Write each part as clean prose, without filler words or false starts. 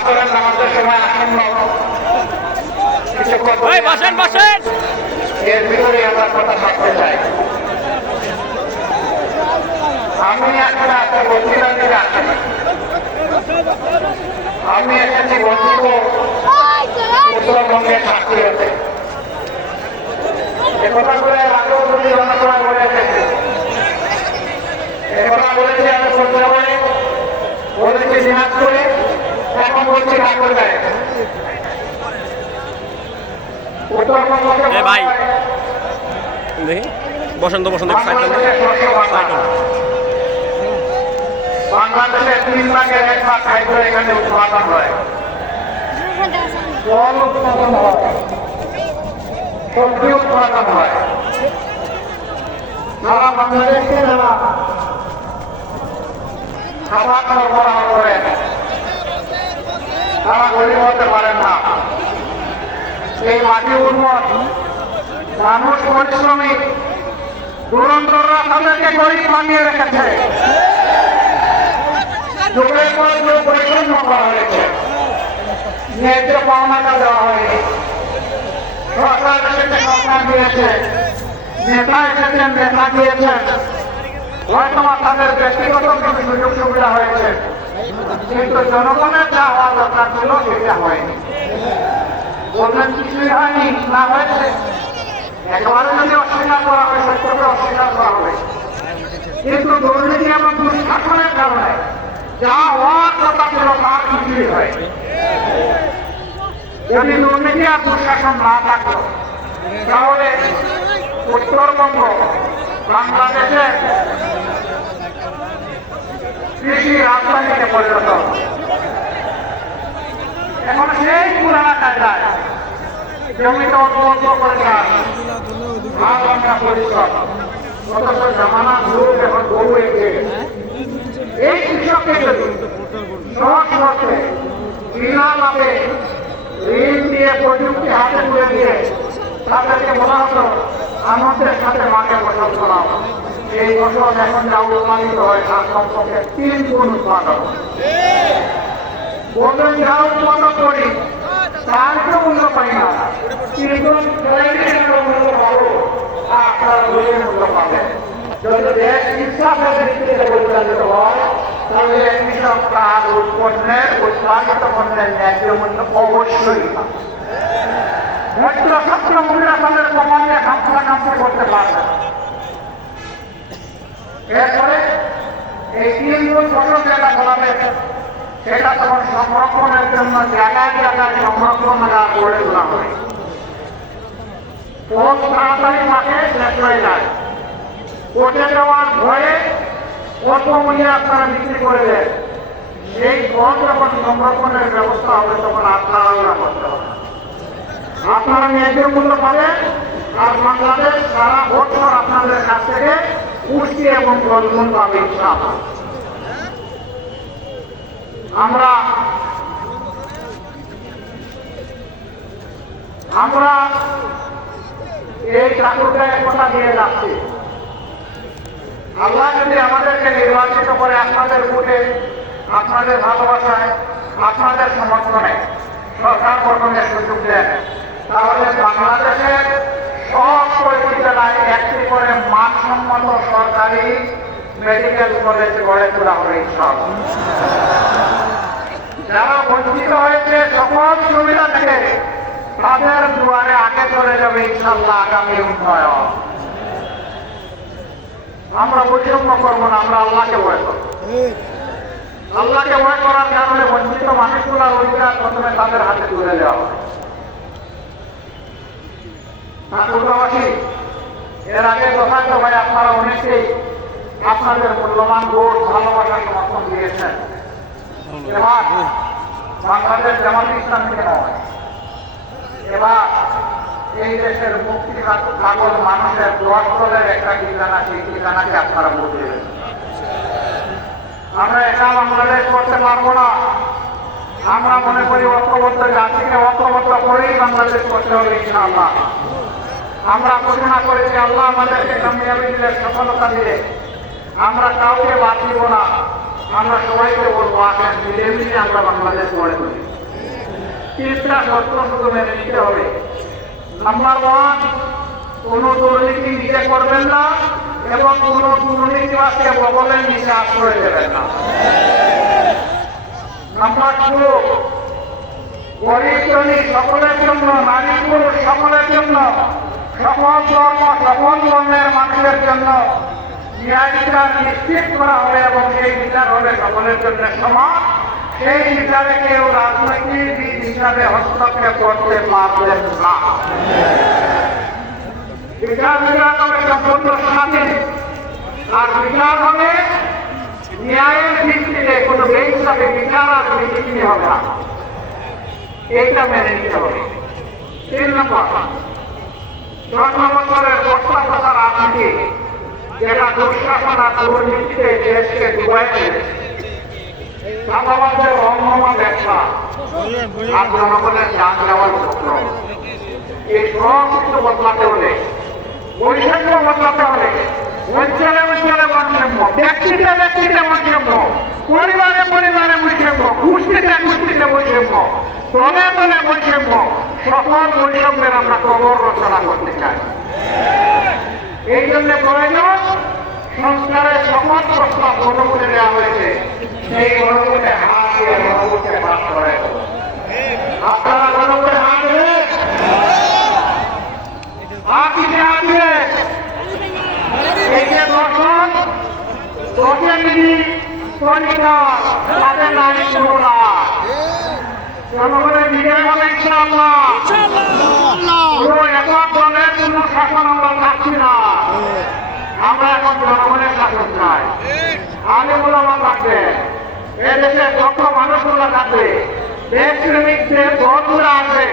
আসরের নামাজের সময় আসন্ন কিছুক্ষণ এর ভিতরে আমরা কথা থাকতে চাই। আমি আসলে একটা বঞ্চিতার দিকে আসি। আমি এসেছি বঞ্চিত উত্তরবঙ্গের সাক্ষী হতে। একথা করে আগেও যদি জনসভায় বলে এসেছি, একথা বলেছি আমি পঞ্চগড়ে, বলেছি দিনাজপুরে, এখন বলছি ঠাকুরগাঁয়ে। উত্তরবঙ্গকে ভাই দেখি বসন্ত বাংলাদেশের 3 ভাগের 1 ভাগ খাদ্য এখানে উৎপাদন হয়, জল উৎপাদন হয়, সবজি উৎপাদন হয়। সারা বাংলাদেশকে যারা খাবার সরবরাহ করেন তারা গরিব হতে পারেন না। এই মাটি উর্বর, মানুষ পরিশ্রমী, দুরন্তররা তাদেরকে গরিব বানিয়ে রেখেছে। যুগের পর যুগ বৈষম্য করা হয়েছে, ন্যায্য পাওনাটা দেওয়া হয়নি। সরকার এসেছে, সরকার দিয়েছে, নেতা এসেছেন, নেতা দিয়েছেন। হয়তো তাদের ব্যক্তিগত কিছু সুযোগ সুবিধা হয়েছে, কিন্তু জনগণের যা হওয়া দরকার ছিল সেটা হয়নি। বললেন কিছুই হয়নি, না হয়েছে। একেবারে যদি অস্বীকার করা হয়, সত্যকে অস্বীকার করা হবে। কিন্তু দুর্নীতি এবং দুঃশাসনের কারণে যা হওয়ার কথা ছিল তার কিছুই হয়। যদি দুর্নীতি আর দুঃশাসন না থাকতো তাহলে উত্তরবঙ্গ বাংলাদেশে কৃষি রাজধানীতে পরিণত। এখন সেই পুরানা কায়দায় জমিতে অল্প করে চাষ, ভাগ আমরা পরিশ্রম, অথচ জামানা যুগ এখন বহু এগিয়ে গেছে। এই কৃষককে যদি সহজ শর্তে বিনা লাভে ঋণ দিয়ে প্রযুক্তি হাতে তুলে দিয়ে তাদেরকে বলা হতো আনন্দের সাথে মাঠে ফসল করাও, এই ফসল এখন যা উৎপাদিত হয় তার সম্পর্কে 3 গুণ উৎপাদন। বলবেন যা উৎপাদন করি তার তো মূল্য পাই না, কিন্তু মূল্য পাবো, আপনারা মূল্য পাবেন। যদি দেশ ইনসাফের ভিত্তিতে পরিচালিত হয় তাহলে কৃষক তার উৎপাদিত পণ্যের ন্যায্য মূল্য অবশ্যই পাবে। মধ্য ছাত্রমূল্যরা তাদের কমান্ডে খামখা করতে পারবে। এরপরে এই 3 গুণ ফসল যেটা ফলাবে সেটা তখন সংরক্ষণের জন্য জায়গায় জায়গায় সংরক্ষণাগার গড়ে তোলা হয়। কোন তাড়াতাড়ি মাঠে শেষ হয়ে যায়, পচে যাওয়ার ভয়ে অল্প মূল্যে আপনারা বিক্রি করে দেন। সেই ফল যখন সংরক্ষণের ব্যবস্থা হবে তখন আপনারা করতে হবে। আপনারা ন্যায্য মূল্য পাবেন, আর বাংলাদেশ সারা বছর আপনাদের কাছ থেকে পুষ্টি এবং ফলমূল পাবে ইনশাআল্লাহ। আমরা এই ঠাকুরগাঁয়ের কথা দিয়ে যাচ্ছি। আল্লাহ যদি আমাদেরকে নির্বাচিত করে আপনাদের ভোটে, আপনাদের ভালোবাসায়, আপনাদের সমর্থনে সরকার গঠনের সুযোগ দেন, তাহলে বাংলাদেশের সব জেলায় একটি করে মানসম্মত সরকারি মেডিকেল কলেজ গড়ে তোলা হবে ইনশাআল্লাহ। যারা বঞ্চিত হয়েছে সকল সুবিধা থেকে তাদের দুয়ারে আগে চলে যাবে ইনশাআল্লাহ আগামী উন্নয়ন। আমরা বৈষম্য করবো না, আমরা আল্লাহকে ভয় করবো। আল্লাহকে ভয় করার কারণে বঞ্চিত মানুষগুলোর অধিকার প্রথমে তাদের হাতে তুলে দেওয়া হয়। ঠাকুরগাঁওবাসী, এর আগে দফায় দফায় আপনারা অনেকেই আপনাদের মূল্যবান ভোট, ভালোবাসা, সমর্থন দিয়েছেন। এবার বাংলাদেশ জামাতে ইসলামীকে নয়, এবার এই দেশের মুক্তি পাগল মানুষের 10 দলের একটা ঠিকানা, সেই ঠিকানাকে আপনারা ভোট দেবেন। আমরা একা বাংলাদেশ করতে পারবো না। আমরা মনে করি ঐক্যবদ্ধ জাতিকে ঐক্যবদ্ধ করেই বাংলাদেশ করতে হবে ইনশাআল্লাহ। আমরা ঘোষণা করেছি আল্লাহ আমাদেরকে কামিয়াবি দিলে, সফলতা দিলে আমরা কাউকে বাদ দিব না। আমরা সবাইকে বলবো আসেন মিলেমিশে আমরা বাংলাদেশ গড়ে তুলি। তিনটা শর্ত শুধু মেনে নিতে হবে। নাম্বার ওয়ান, কোন দুর্নীতি নিজে করবেন না এবং কোন দুর্নীতিবাদকে বগলের নিচে আশ্রয় দেবেন না। নাম্বার টু, গরিব ধনী সকলের জন্য, নারী পুরুষ সকলের জন্য, সকল ধর্ম সকল ধর্মের মানুষের জন্য ন্যায় বিচার নিশ্চিত করা হবে এবং সেই বিচার হবে সকলের জন্য সমান। সেই বিচারে কেউ রাজনৈতিক হিসাবে হস্তক্ষেপ করতে পারবেন না। বিচার বিভাগ হবে সম্পূর্ণ স্বাধীন, আর বিচার হবে ন্যায়ের ভিত্তিতে, কোনো হিসাবে বিচার আর ভিত্তি হবে না। এইটা মেনে নিতে হবে। 3 নম্বর, 10 বছরের বস্তাপচা রাজনীতি যেটা দুঃশাসন আর দুর্নীতিতে দেশকে ডুবাইছে, চাঁদাবাজের রমরমা ব্যবসা আর জনগণের যান যাওয়ার উপক্রম, এই সব কিছু বদলাতে হলে, বৈষম্য বদলাতে হলে, অঞ্চলে অঞ্চলে বৈষম্য, ব্যক্তিতে ব্যক্তিতে বৈষম্য, পরিবারে পরিবারে বৈষম্য, গোষ্ঠীতে গোষ্ঠীতে বৈষম্য, তলে তলে বৈষম্য, সকল বৈষম্যের আমরা কবর রচনা করতে চাই। এই জন্য প্রয়োজন সংস্কারের সকল প্রস্তাব গণভোটে দেওয়া হয়েছে, সেই গণভোটে হাত দিয়ে গণভোটে পাস করে। আপনারা গণভোটে হাত দেবেন, হাত দিতে হাত দেবেন। এই যে দর্শন দর্শনী পরীক্ষা তাদের নারী করোনা জনগণের বিজয় হবে ইনশাআল্লাহ। পুরো একক দলের কোন শাসন আমরা চাচ্ছি না, আমরা এখন জনগণের শাসন চাই। আলিমুল আমার লাগবে, এদেশে যত মানুষগুলো থাকবে, দেশপ্রেমিক যে দলগুলো আছে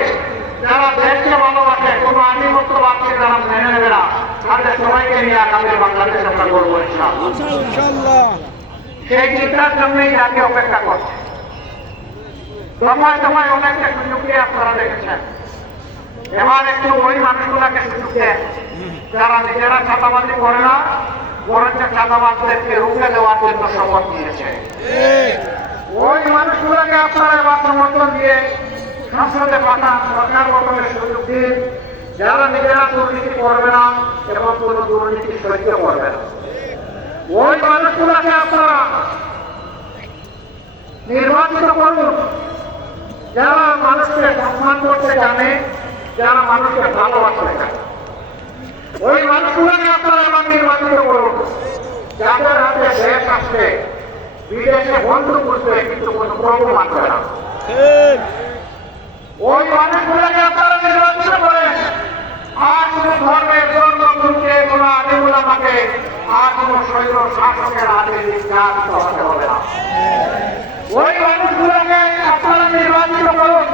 যারা দেশকে ভালোবাসে, কোনো আধিপত্যবাদকে যারা মেনে নেবে না, তাদের সবাইকে নিয়ে আগামী বাংলাদেশ আমরা করবো ইনশাআল্লাহ। সেই চিন্তার জন্যই জাতি অপেক্ষা করছে। সময় সময় অনেকটা সুযোগ দিয়ে আপনারা দেখেছেন, এবার একটু ওই মানুষগুলাকে সুযোগ দেন যারা নিজেরা চাঁদাবাজি করে না, বরঞ্চ চাঁদাবাজদেরকে রুখে দেওয়ার জন্য শপথ নিয়েছে। ওই মানুষগুলাকে আপনারা এবার সমর্থন দিয়ে সংসদে পাঠান, সরকার গঠনের সুযোগ দিন, যারা নিজেরা দুর্নীতি করবে না এবং কোনো দুর্নীতি সহ্য করবে না। ওই মানুষগুলাকে আপনারা নির্বাচিত করুন, যারা মানুষকে সম্মান করতে জানে, যারা মানুষকে ভালোবাসতে জানে। ওই মানুষগুলোকে আপনারা এবার নির্বাচিত করুন, যাদের হাতে দেশ আসছে, বিদেশে বন্ধু করছে কিন্তু কোনো প্রভু মানবে না। ওই মানুষগুলোকে আপনারা নির্বাচিত করেন, আর কোনো ধর্মের ধর্মগুরুকে, কোনো আলিমুল আমাকে, আর কোনো শৈল শাসকের হাতে নির্যাতিত হতে হবে না। ওই মানুষগুলোকে আপনারা নির্বাচিত করুন,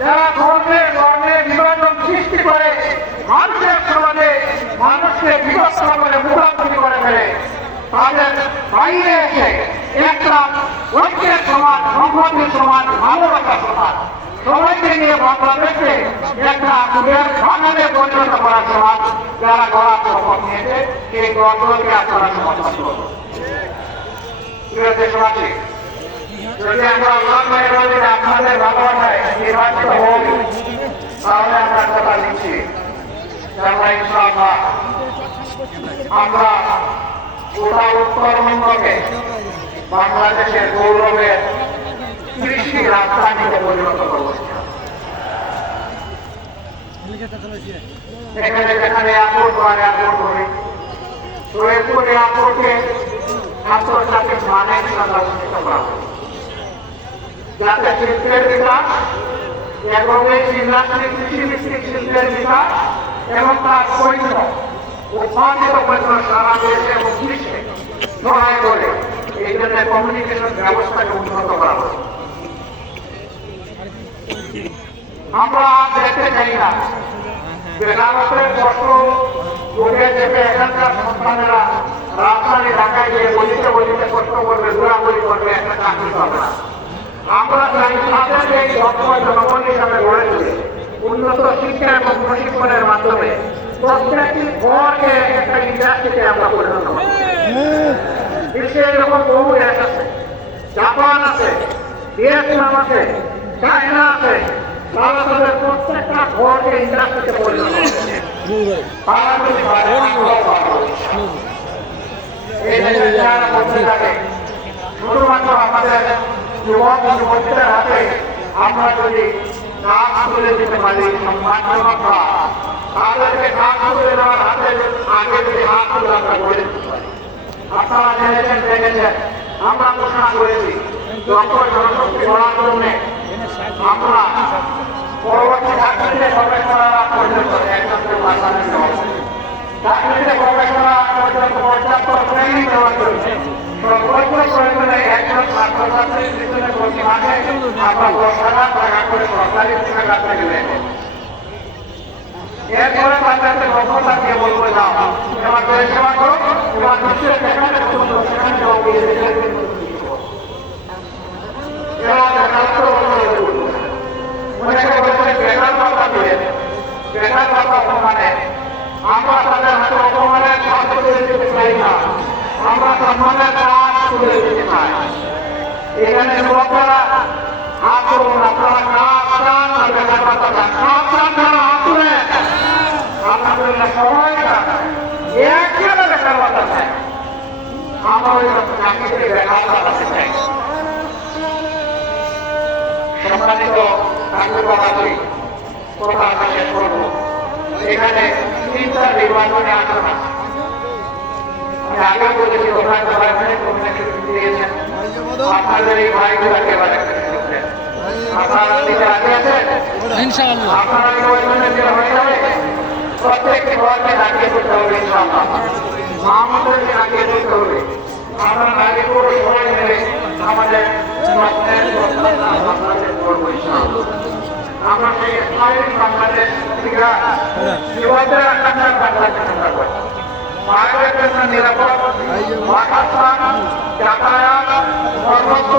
যারা ধর্মে ধর্মে বিভাজন সৃষ্টি করে, মানুষের সমাজে মানুষকে বিভক্ত করে মুখামুখি করে ফেলে, তাদের বাইরে এসে একটা ঐক্যের সমাজ, সংহতির সমাজ, ভালোবাসার সমাজ, সবাইকে নিয়ে বাংলাদেশে একটা বাঙালি পরিণত করার সমাজ যারা গড়ার শপথ নিয়েছে, সেই দলগুলোকে আপনারা সমর্থন করুন। প্রিয় দেশবাসী, যদি আমরা আপনাদের ভালোবাসায় নির্বাচিত হই, তাহলে আমরা কথা দিচ্ছি আমরা ইনশাআল্লাহ আমরা গোটা উত্তরবঙ্গকে বাংলাদেশের গৌরবের কৃষি রাজধানীতে পরিণত করব। এখানে যেখানে এয়ারপোর্ট বা এয়ারপোর্ট হবে, সৈয়দপুর এয়ারপোর্টে আন্তর্জাতিক মানের সংরক্ষিত করা হবে, যাতে শিল্পের বিকাশ এবং এই ইন্ডাস্ট্রি কৃষিভিত্তিক শিল্পের বিকাশ এবং তার পণ্য উৎপাদিত পণ্য সারা দেশে এবং বিশ্বে সহায় করে। এই জন্য কমিউনিকেশন ব্যবস্থাকে উন্নত করা হবে। আমরা দেখতে চাই না বেকারত্বের কষ্ট বুকে চেপে এখানকার সন্তানেরা রাজধানী ঢাকায় গিয়ে বলিতে বলিতে কষ্ট করবে, ঘোরাঘুরি করবে, একটা চাকরি পাবে না। আমরা চাই তাদের এই দক্ষ জনগণ হিসাবে গড়ে তুলে উন্নত শিক্ষা এবং প্রশিক্ষণের মাধ্যমে প্রত্যেকটি ঘরকে একটা ইন্ডাস্ট্রিতে আমরা পরিণত করি। বিশ্বে এরকম বহু দেশ আছে, জাপান আছে, ভিয়েতনাম আছে, চায়না আছে, তারা তাদের প্রত্যেকটা ঘরকে ইন্ডাস্ট্রিতে পরিণত করেছে। তারা যদি পারে, আমরাও পারবো। এই দেশে যারা বলতে থাকে, শুধুমাত্র আমাদের যুবক যুবতীদের হাতে আমরা যদি কাজ তুলে দিতে পারি সম্মানজনক, তাদেরকে কাজ তুলে দেওয়ার হাতে আগে যদি হাত তুলে আমরা করে দিতে পারি। আপনারা জেনেছেন দেখেছেন, আমরা ঘোষণা করেছি যত জনশক্তি গড়ার জন্য আমরা পরবর্তী চাকরিতে প্রবেশ করার আগ পর্যন্ত একজন পার্মানেন্ট হবে। চাকরিতে প্রবেশ করার আগ পর্যন্ত পর্যাপ্ত ট্রেনিং দেওয়ার জন্য সর্বোচ্চ প্রয়োজনে একজন ছাত্রছাত্রীর পিছনে প্রতি মাসে আমরা 10,000 টাকা করে সরকারি শিক্ষাগার থেকে দেব। এরপরে তাদেরকে দক্ষতা দিয়ে বলবো, যাও এবার দেশ সেবা করো, এবার বিশ্বের যেখানে সেখানে যাও, গিয়ে দেশের কিন্তু এরা বেকারত্ব অনেকে বলছে বেকার ভাতা দিয়ে, বেকার ভাতা অপমানে আমরা তাদের হাতে অপমানের কাজ তুলে দিতে চাই না, আমরা সম্মানের কাজ তুলে দিতে চাই। এখানে যুবকরা হাত তুলুন, আপনারা কাজ চান না বেকার ভাতা চান, কাজ চান যারা হাত তুলে আলহামদুলিল্লাহ সবাই একসাথে বেকার ভাতা চাই। আমরা ওই চাকরিতে বেকার ভাতা চাই। সম্মানিত চাকরিবাসী, কথা আমরা শেষ করবো। এখানে 3টা নির্বাচনে আসন আছে। আমি আগে বলেছি কোথায় কোথায় দিয়েছেন, আপনাদের এই ভাইগুলাকে এবারে আপনারা দিতে আগে আছেন, আপনারা নির্বাচনে যে হয়ে যাবে প্রত্যেকটি ঘরকে দাঁড়িয়ে করতে হবে ইনশাআল্লাহ, আমাদেরকে দাঁড়িয়ে করতে হবে। আমরা আগে পুরো সবাই মিলে আমাদের আমরা সেই ইসলামিক বাংলাদেশ যুবকদের আকাঙ্ক্ষার বাংলাদেশ চিন্তা করি। মায়ের জন্য নিরাপদ বাসস্থান, যাতায়াত, সর্বত্র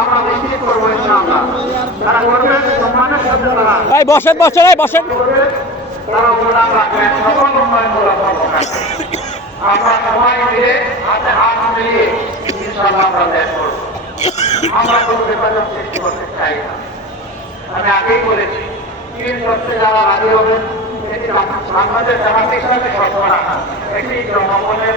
আমরা নিশ্চিত করবো ইনশাআল্লাহ। তারা করবেন সম্মানের সাথে, তারা বসেন বসেন তারা উন্নয়ন রাখবেন, সকল উন্নয়নমূলক কর্মকাণ্ড আমরা সবাই মিলে হাতে হাত মিলিয়ে ইনশাআল্লাহ আমরা দেশ করবো। আমরা কোনো বিভাজন সৃষ্টি করতে চাই না। আমি আগেই বলেছি 3 শর্তে যারা রাজি হবেন, এটি বাংলাদেশ জামাত ইসলামী সরকার একটি জনগণের